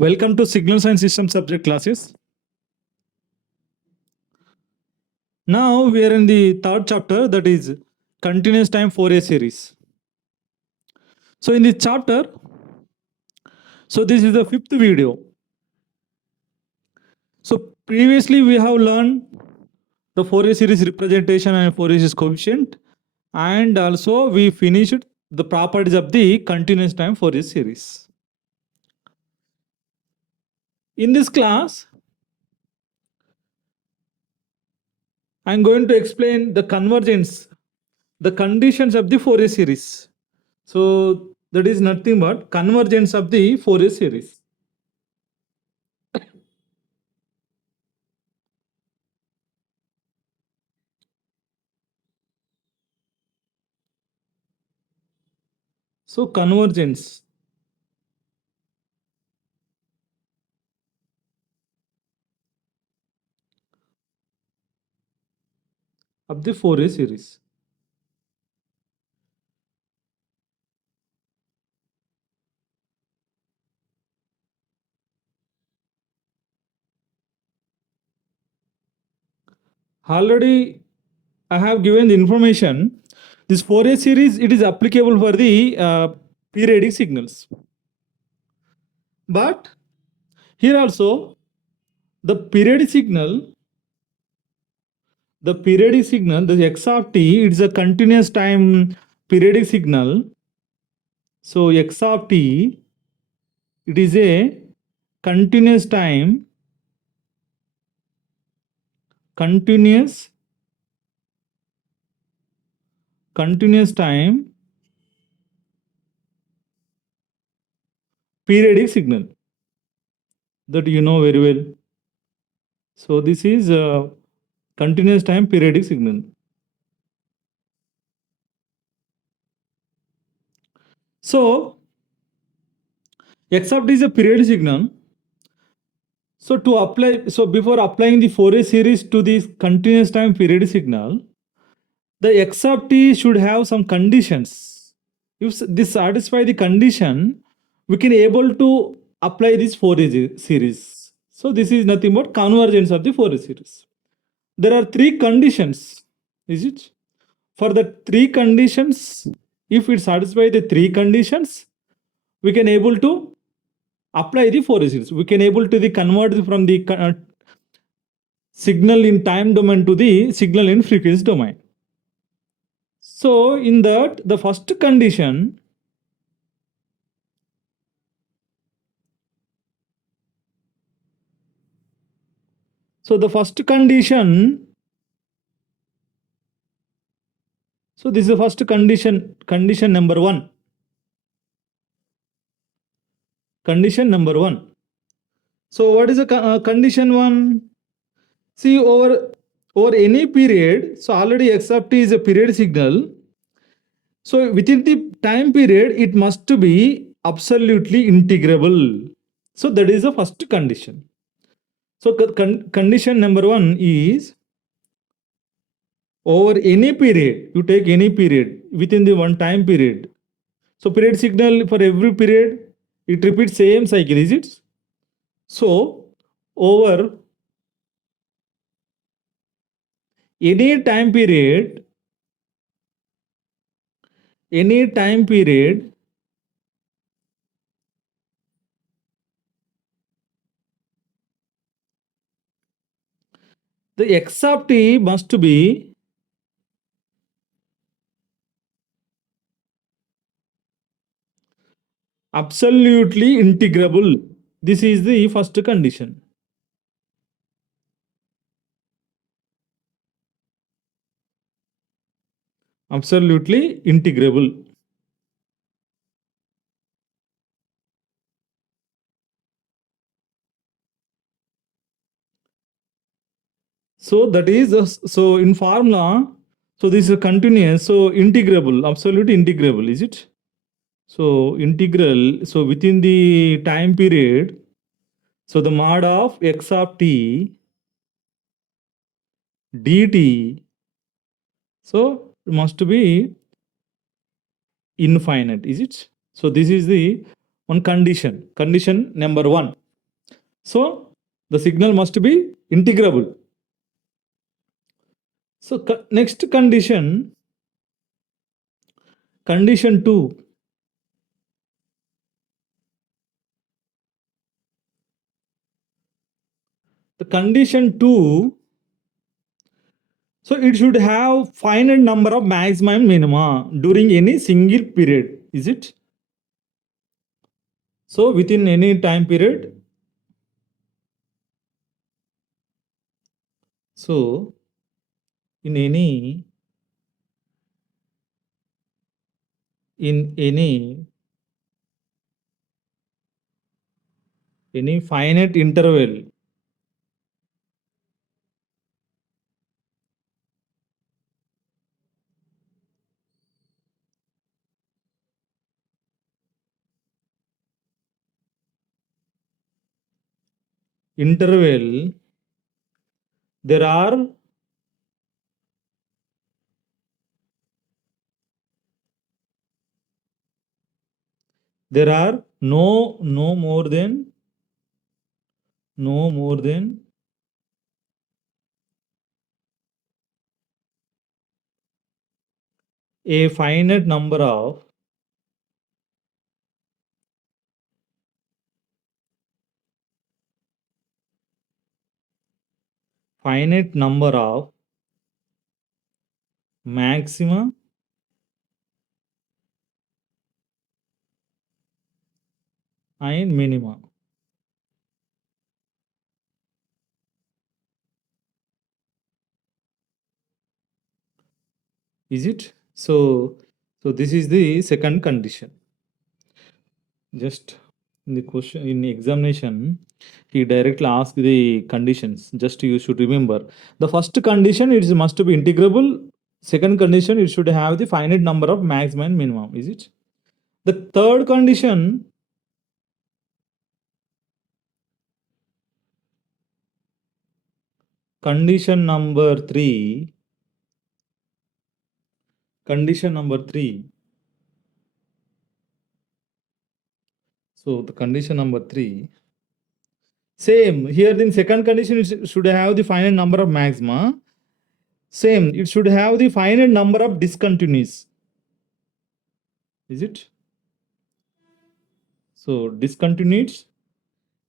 Welcome to Signals and System subject classes. Now we are in the third chapter, that is continuous time Fourier series. So in this chapter, this is the fifth video. So previously we have learned the Fourier series representation and Fourier series coefficient, and also we finished the properties of the continuous time Fourier series. In this class, I am going to explain the convergence, the conditions of the Fourier series. So that is nothing but convergence of the Fourier series. So convergence of the Fourier series. Already I have given the information. This Fourier series, it is applicable for the periodic signals. But here also the periodic signal, the x of t, it's a continuous time periodic signal. So x of t, it is a continuous time periodic signal, that you know very well. So this is a continuous time periodic signal. So x of t is a periodic signal. So to apply, so before applying the Fourier series to this continuous time periodic signal, the x of t should have some conditions. If this satisfy the condition, we can able to apply this Fourier series. So this is nothing but convergence of the Fourier series. There are three conditions, is it? For the three conditions, if it satisfies the three conditions, we can able to apply the Fourier series. We can able to convert from the signal in time domain to the signal in frequency domain. So in that, the first condition, so this is the first condition, condition number one. Condition number one. So what is the condition one? See, over any period, so already x of t is a period signal. So within the time period, it must be absolutely integrable. So that is the first condition. So condition number one is, over any period, you take any period within the one time period. So period signal, for every period, it repeats same cycle, is it? So over any time period, the x of t must be absolutely integrable. This is the first condition. Absolutely integrable. So that is, so in formula, so this is a continuous, so integrable, absolutely integrable, is it? So integral, so within the time period, so the mod of x of t dt, so it must be infinite, is it? So this is the one condition, condition number one. So the signal must be integrable. So next condition, condition 2. The condition 2, so it should have finite number of maxima and minima during any single period. Is it? So within any time period. So in any in any finite interval, there are no more than no more than a finite number of finite number of maxima and minima. Is it? So this is the second condition. Just in the question in the examination, he directly asked the conditions. Just you should remember. The first condition it must be integrable. Second condition it should have the finite number of maximum and minimum. Is it? The third condition, condition number 3. Condition number 3. So the condition number 3. Same here. In second condition, it should have the finite number of maxima. Same, it should have the finite number of discontinuities. Is it? So discontinuities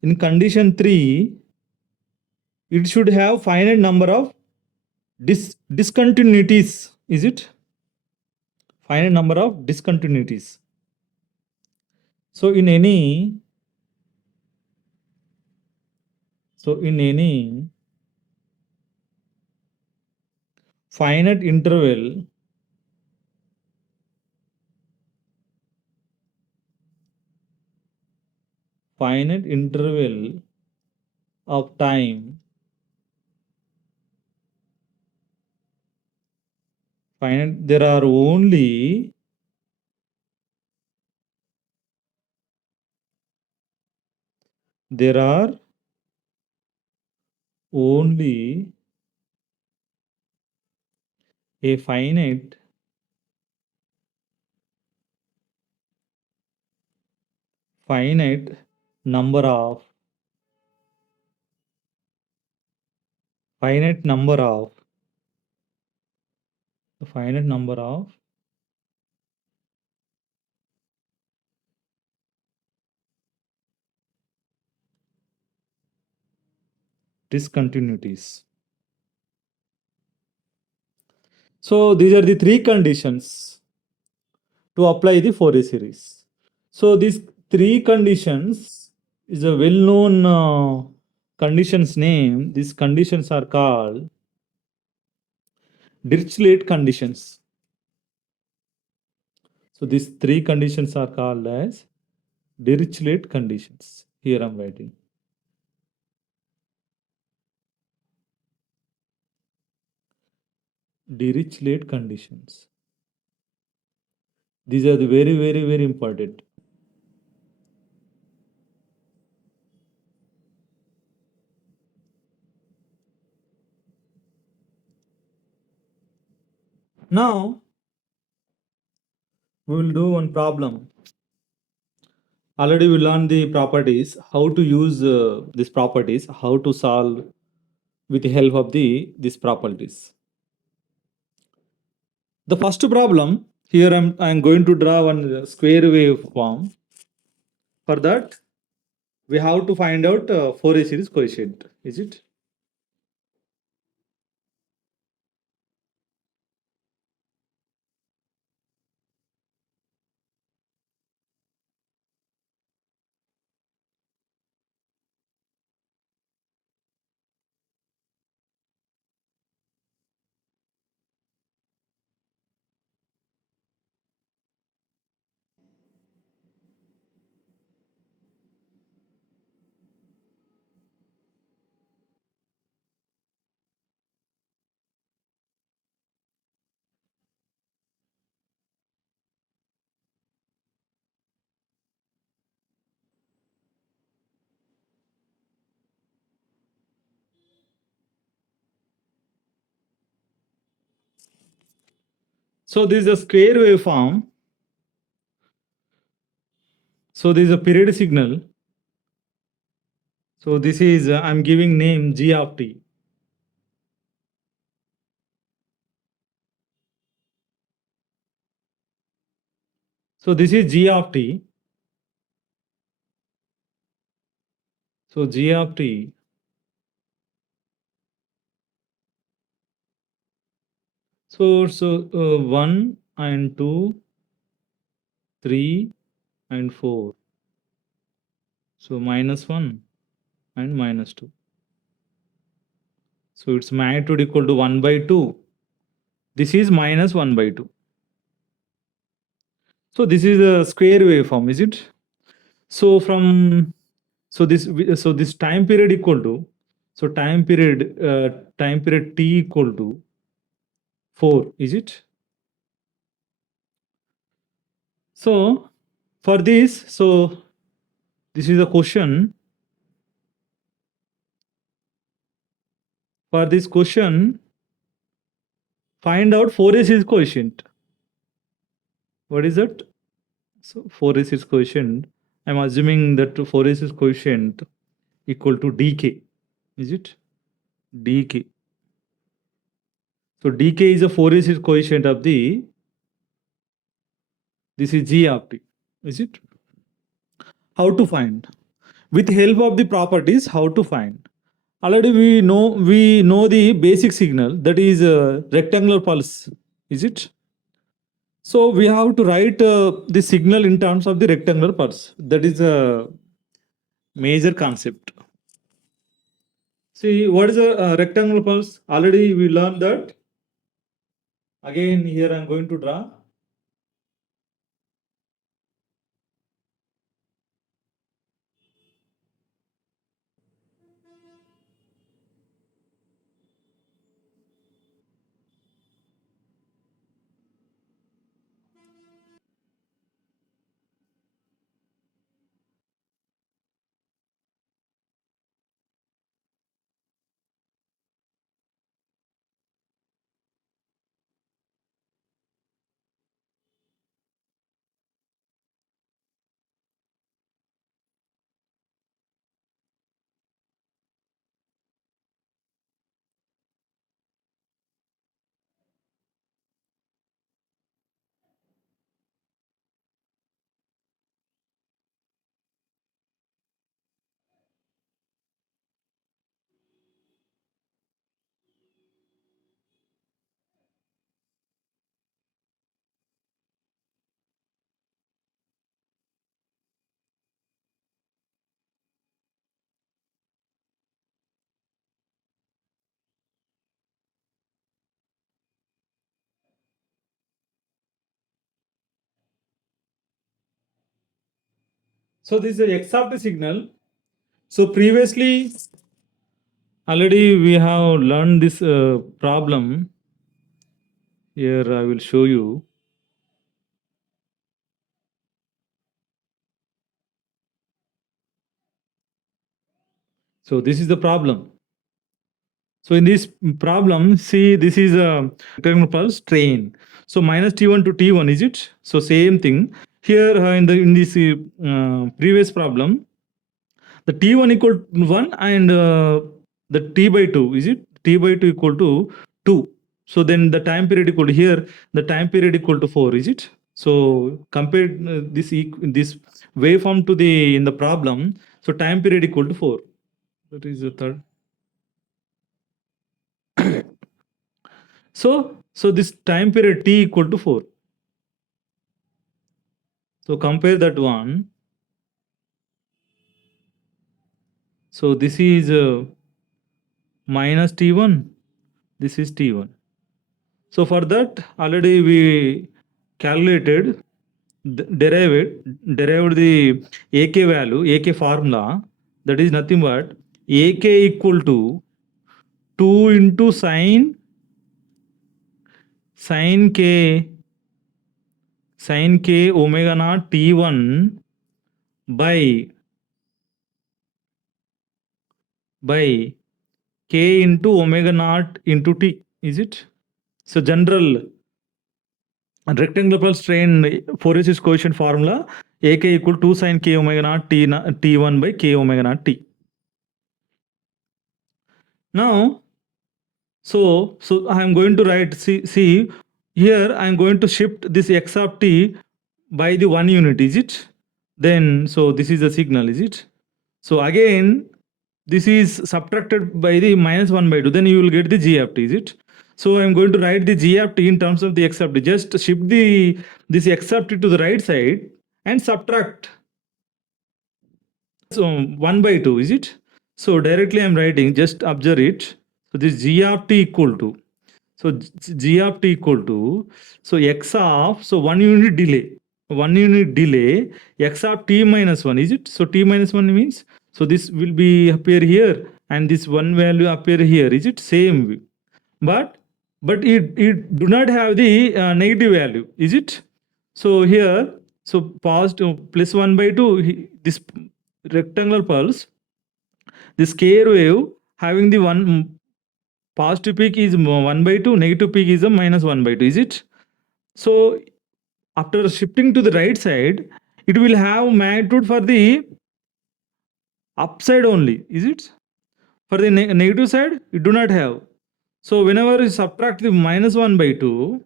in condition 3, it should have finite number of discontinuities. Is it? Finite number of discontinuities. So in any finite interval of time, there are only a finite number of finite number of discontinuities. So these are the three conditions to apply the Fourier series. So these three conditions is a well-known conditions name. These conditions are called Dirichlet conditions. So these three conditions are called as Dirichlet conditions. Here I'm writing. Dirichlet conditions. These are the very, very, very important. Now we will do one problem. Already we learned the properties, how to use these properties, how to solve with the help of these properties. The first problem here, I'm going to draw one square wave form. For that, we have to find out Fourier series coefficient. Is it? So this is a square wave form. So this is a period signal. So this is I'm giving name g of t. So this is g of t. So g of t. So 1 and 2, 3 and 4. So -1 and -2. So its magnitude equal to 1 by 2. This is -1 by 2. So this is a square waveform, is it? So from so this time period equal to, so time period t equal to 4, is it? So for this, so this is a question. For this question, find out Fourier series coefficient. What is it? So Fourier series coefficient. I'm assuming that Fourier series coefficient equal to dk. Is it? Dk. So dk is a Fourier series coefficient of the. This is g of t. Is it? How to find? With help of the properties, how to find? Already we know the basic signal, that is rectangular pulse. Is it? So we have to write the signal in terms of the rectangular pulse. That is a major concept. See, what is a rectangular pulse? Already we learned that. Again, here I am going to draw. So this is a x of the signal. So previously, already we have learned this problem. Here I will show you. So this is the problem. So in this problem, see, this is a rectangular pulse train. So minus t1 to t1, is it? So same thing. here in this previous problem, the t1 equal to 1 and the t by 2, is it t by 2 equal to 2? So then the time period equal to, here the time period equal to 4, is it? So compare this waveform to the in the problem, so time period equal to 4. That is the third. So this time period t equal to 4. So compare that one. So this is minus t1, this is t1. So for that already we calculated, derived the AK value, AK formula, that is nothing but AK equal to 2 into sin k omega naught t1 by k into omega naught into t, is it? So general rectangular pulse strain Fourier series coefficient formula, AK equal to 2 sin k omega naught t1 by k omega naught t. Now, so I am going to write, see here I am going to shift this x of t by the 1 unit, is it? Then so this is the signal, is it? So again this is subtracted by the minus 1 by 2, then you will get the g of t, is it? So I am going to write the g of t in terms of the x of t. Just shift this x of t to the right side and subtract. So 1 by 2, is it? So directly I am writing, just observe it. So this g of t equal to, so g of t equal to, so x of, so 1 unit delay, x of t minus 1, is it? So t minus 1 means, so this will be appear here and this one value appear here, is it? Same, but it do not have the negative value, is it? So here, so positive plus 1 by 2, this rectangular pulse, this square wave having the one positive peak is 1 by 2, negative peak is a minus 1 by 2, is it? So after shifting to the right side, it will have magnitude for the upside only, is it? For the negative side, it do not have. So whenever you subtract the minus 1 by 2,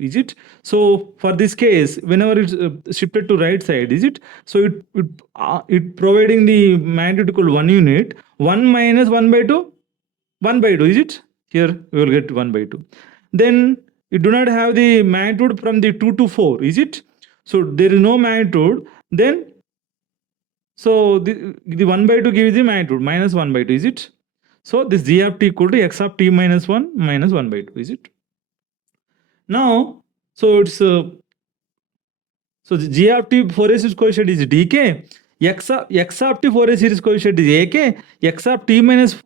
is it? So for this case, whenever it's shifted to right side, is it? So it providing the magnitude equal to 1 unit, 1 minus 1 by 2, 1 by 2, is it? Here we will get 1 by 2. Then it do not have the magnitude from the 2 to 4, is it? So there is no magnitude, then so the 1 by 2 gives the magnitude minus 1 by 2, is it? So this g of t equal to x of t minus 1 minus 1 by 2, is it? Now, so it's so the g of t Fourier series coefficient is dk, x of t Fourier series coefficient is ak, x of t minus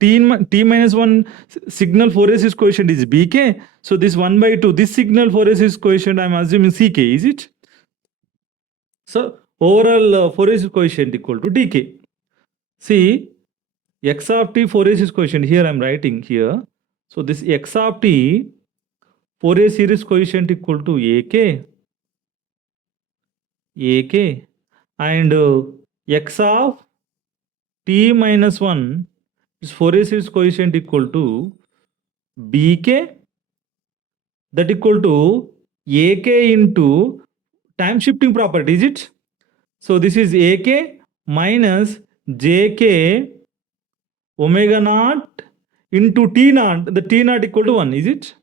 1 signal Fourier series coefficient is bk. So this 1 by 2, this signal Fourier series coefficient I am assuming ck, is it? So overall Fourier series coefficient equal to dk. See, x of t Fourier series coefficient, here I am writing here. So this x of t Fourier series coefficient equal to ak and x of t minus 1 is Fourier series coefficient equal to bk, that equal to ak into time shifting property, is it? So this is ak minus jk omega naught into t naught, the t naught equal to 1, is it?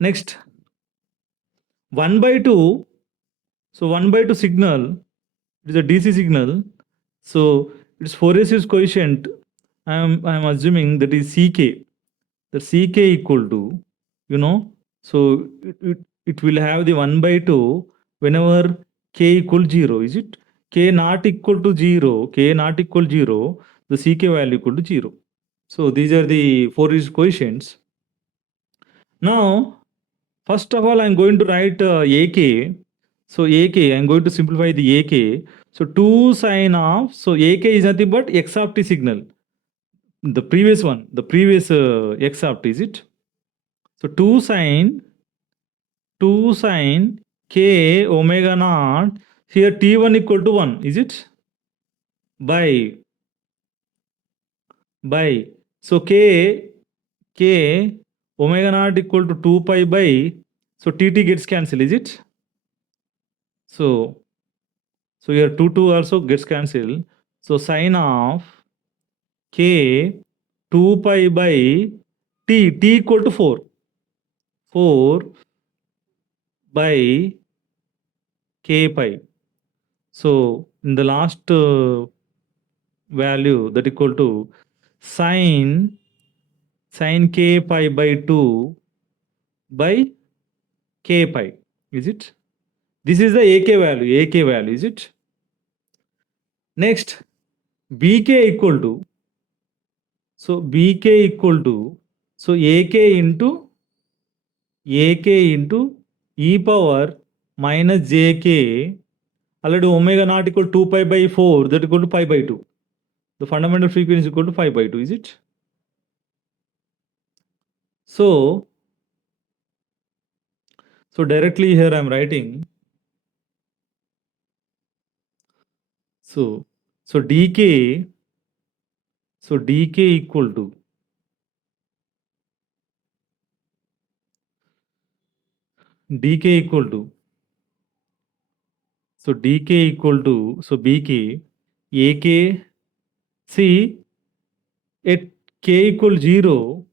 Next 1 by 2, so 1 by 2 signal, it is a DC signal, so its Fourier series coefficient I am assuming that is ck, the ck equal to, you know, so it will have the 1 by 2 whenever k equal 0, is it? K not equal to 0, the ck value equal to 0. So these are the Fourier coefficients. Now first of all I am going to write ak. So ak, I am going to simplify the ak. So 2 sin of, so ak is nothing but x of t signal, the previous one, the previous x of t, is it? So 2 sin k omega naught, here t1 equal to 1, is it? By so k omega naught equal to 2 pi by, so tt gets cancelled, is it? So here 2 also gets cancelled. So sine of k 2 pi by t equal to 4 by k pi. So in the last value, that equal to sine k pi by 2 by k pi, is it? This is the ak value, is it? Next, bk equal to, so bk equal to, so ak into e power minus jk, already omega naught equal to 2 pi by 4, that equal to pi by 2. The fundamental frequency is equal to 5 by 2, is it? So directly here I am writing, so dk equal to, so bk ak, see at k equal 0,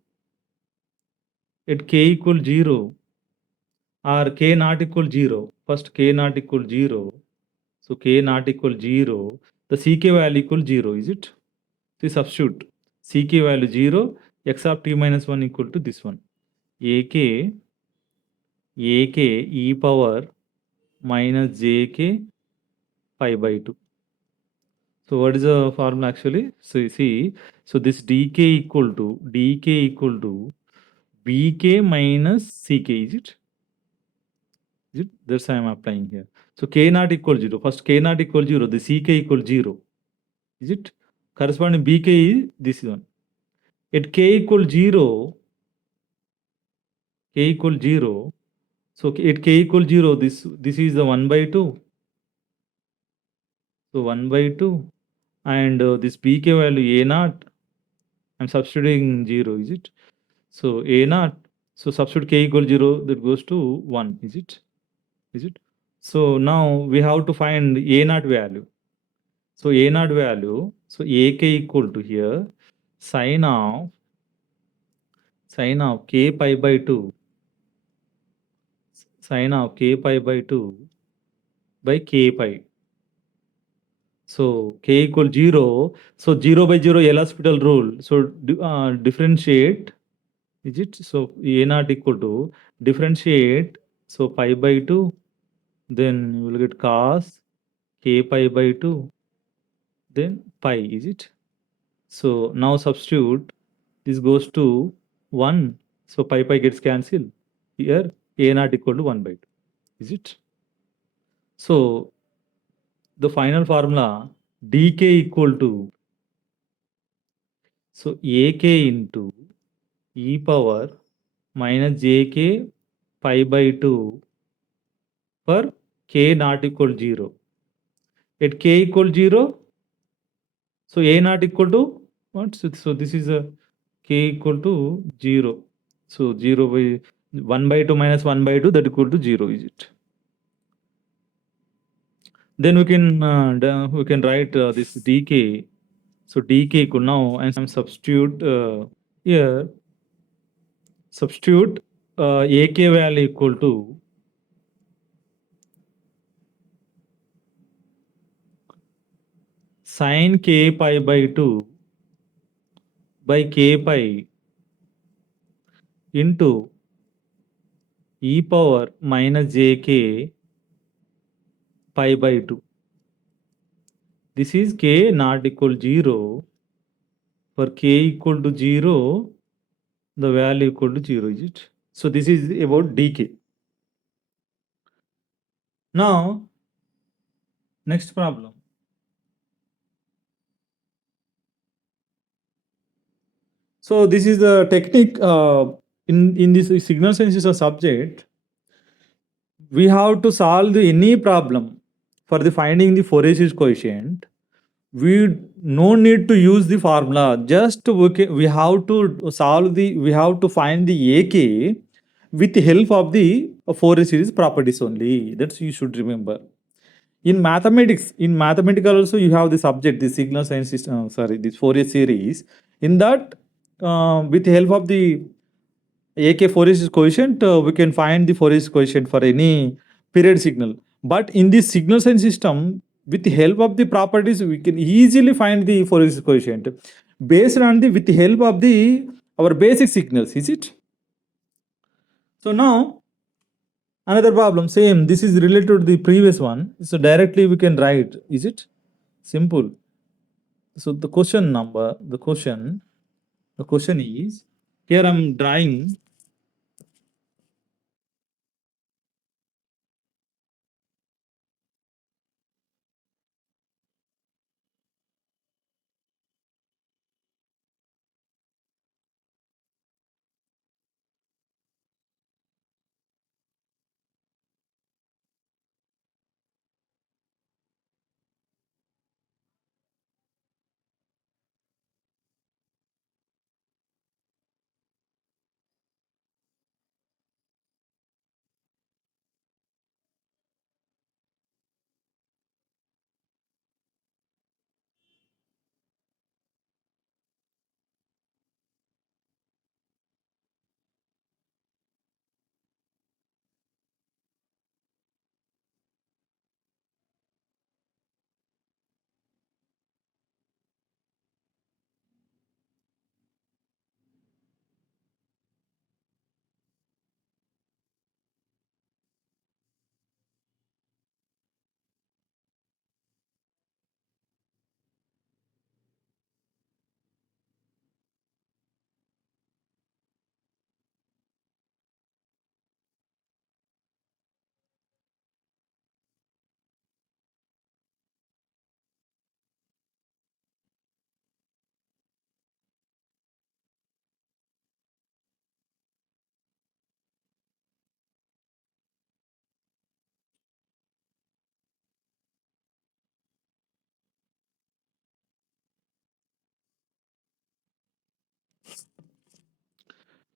or k not equal 0, first k not equal 0, so k not equal 0, the ck value equal 0, is it? So substitute ck value 0, x of t minus 1 equal to this one, ak e power minus jk pi by 2. So what is the formula actually? So you see, so this dk equal to bk minus ck, is it? That's I am applying here. So k not equal 0. First k not equal 0, the ck equal 0. Is it? Corresponding bk is this one. At k equal 0, so at k equal 0, this is the 1 by 2. So 1 by 2. And this bk value a naught, I'm substituting 0, is it? So a naught, so substitute k equal 0, that goes to 1, is it? So now we have to find a naught value. So a naught value, so ak equal to here sine of k pi by 2, sine of k pi by 2 by k pi. So k equal 0, so 0 by 0 L'Hospital rule. So differentiate, is it? So a naught equal to differentiate, so pi by 2, then you will get cos k pi by 2, then pi, is it? So now substitute, this goes to 1, so pi gets cancelled. Here a naught equal to 1 by 2, is it? So the final formula dk equal to, so ak into e power minus jk pi by 2 for k not equal 0. At k equal 0, so a not equal to what? So this is a k equal to 0. So 0 by 1 by 2 minus 1 by 2, that equal to 0, is it? Then we can write this dk. So dk equal, now and some substitute here, substitute ak value equal to sine k pi by 2 by k pi into e power minus jk pi by 2. This is k not equal 0. For k equal to 0, the value equal to 0, is it? So this is about dk. Now, next problem. So this is the technique in this signal sensors subject. we have to solve any problem for the finding the Fourier series coefficient. We no need to use the formula. Just we have to solve the, we have to find the AK with the help of the Fourier series properties only. That's you should remember. In mathematics, in mathematical also you have the subject, the signal science system, sorry, this Fourier series. In that, with the help of the AK Fourier coefficient, we can find the Fourier coefficient for any period signal. But in this signal science system, with the help of the properties, we can easily find the Fourier coefficient based on the, with the help of the our basic signals. Is it? So now another problem, same. This is related to the previous one. So directly we can write. Is it? Simple. So the question number, the question is, here I'm drawing.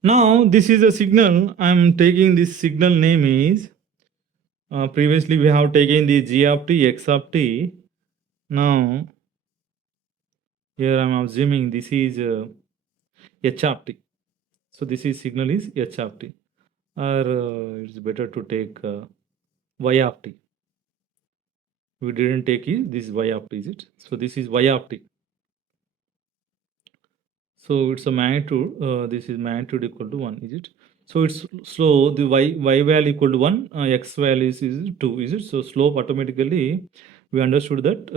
Now this is a signal. I'm taking this signal name is, previously we have taken the g of t, x of t. Now here I'm assuming this is h of t. So this is signal is h of t, or it's better to take y of t. We didn't take this y of t, is it? So this is y of t. So it's a magnitude. This is magnitude equal to 1, is it? So it's slow. The y value equal to 1, x value is 2, is it? So slope automatically we understood that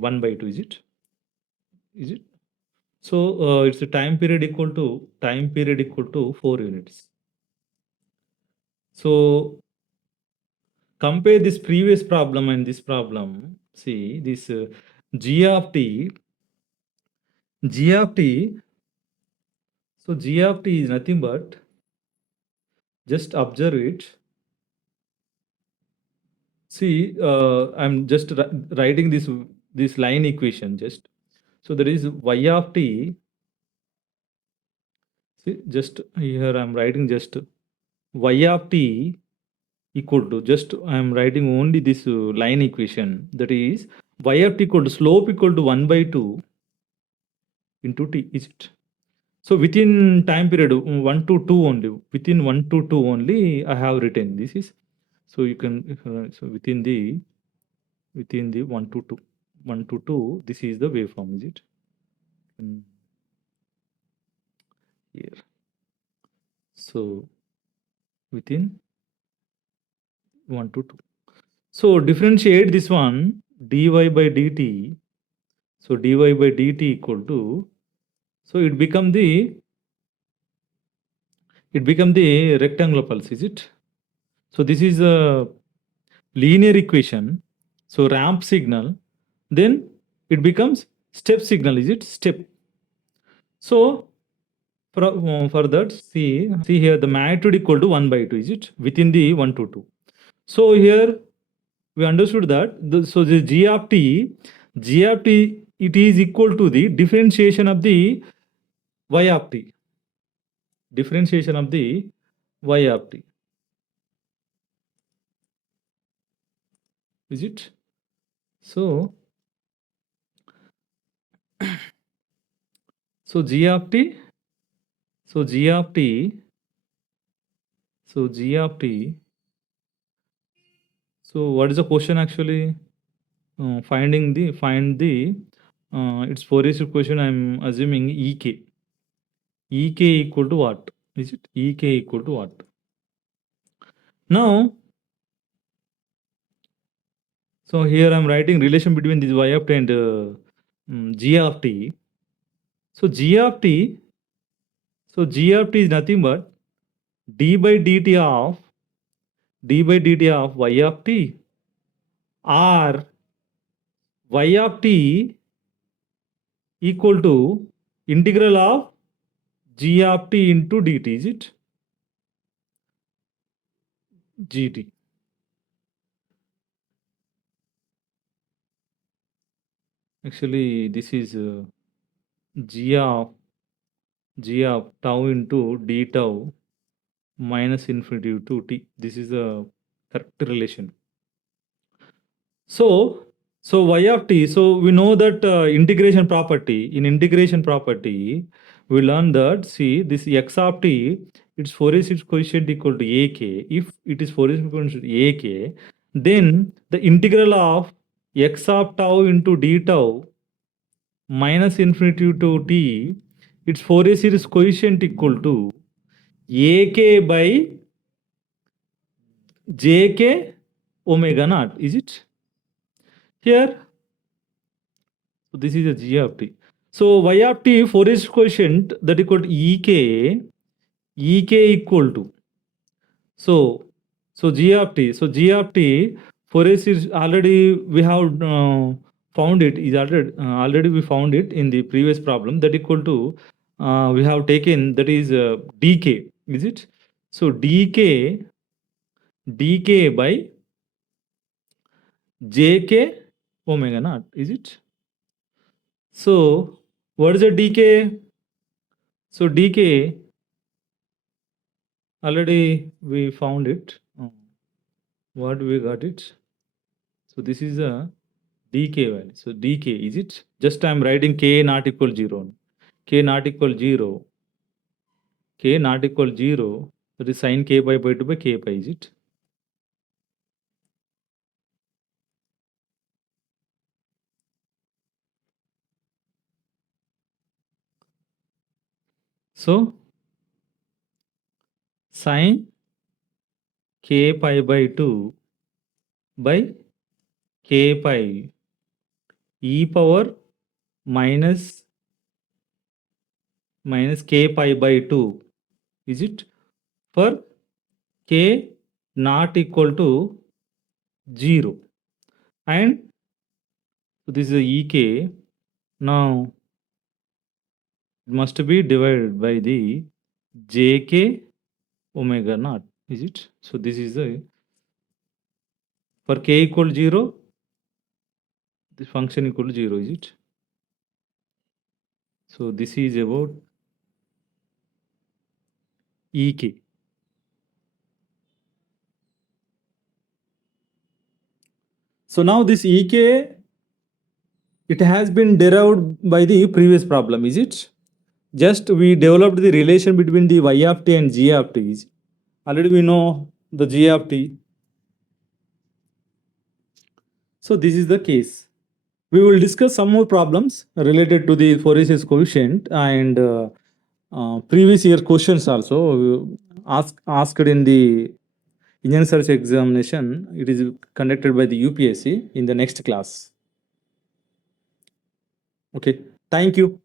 1 by 2, is it? Is it? So it's a time period equal to 4 units. So compare this previous problem and this problem. See this g of t. So g of t is nothing but, just observe it. See, I'm just writing this line equation just. So there is y of t. See, just here I'm writing just y of t equal to, just I'm writing only this line equation, that is y of t equal to slope equal to 1 by 2 into t, is it? So within time period 1 to 2 only, within 1 to 2 only I have written this is. So you can, so within the 1 to 2, 1 to 2, this is the waveform, is it? Here. So within 1 to 2. So differentiate this one, dy by dt. So dy by dt equal to, so it become the rectangular pulse, is it? So this is a linear equation. So ramp signal, then it becomes step signal, is it? Step. So for that, see here the magnitude equal to 1 by 2, is it? Within the 1 to 2. So here we understood that so the g of t, it is equal to the differentiation of the y of t, differentiation of the y of t, is it? So so g of t, so g of t, so g of t. So what is the question actually? Find the its Fourier equation. I'm assuming ek. Ek equal to what? Is it ek equal to what? Now, so here I'm writing relation between this y of t and g of t. So g of t, so g of t is nothing but d by dt of y of t, or y of t equal to integral of g of t into dt, is it? gt. Actually, this is g of tau into d tau minus infinity to t. This is the correct relation. So, so y of t, so we know that integration property, in integration property, we learn that, see, this x of t, its Fourier series coefficient equal to ak. If it is Fourier series coefficient ak, then the integral of x of tau into d tau minus infinity to t, its Fourier series coefficient equal to ak by jk omega naught, is it? Here, so this is a g of t. So y of t Fourier coefficient that equal to ek equal to, so g of t, so g of t Fourier is already we have found it, is already we found it in the previous problem, that equal to we have taken, that is dk, is it? So dk by jk omega naught, is it? So what is a dk? So dk already we found it. What we got it? So this is a dk value. So dk, is it? Just I am writing k not equal 0. K not equal 0. K not equal 0. That is sin k by 2 by k pi, is it? So sin k pi by 2 by k pi e power minus k pi by 2, is it? For k not equal to 0. And so this is a ek. Now it must be divided by the jk omega naught, is it? So this is the, for k equal 0, this function equal to 0, is it? So this is about ek. So now this ek, it has been derived by the previous problem, is it? Just we developed the relation between the y of t and g of t. Already we know the g of t. So this is the case. We will discuss some more problems related to the Fourier series coefficient and previous year questions also asked in the Indian Search examination. It is conducted by the UPSC in the next class. Okay, thank you.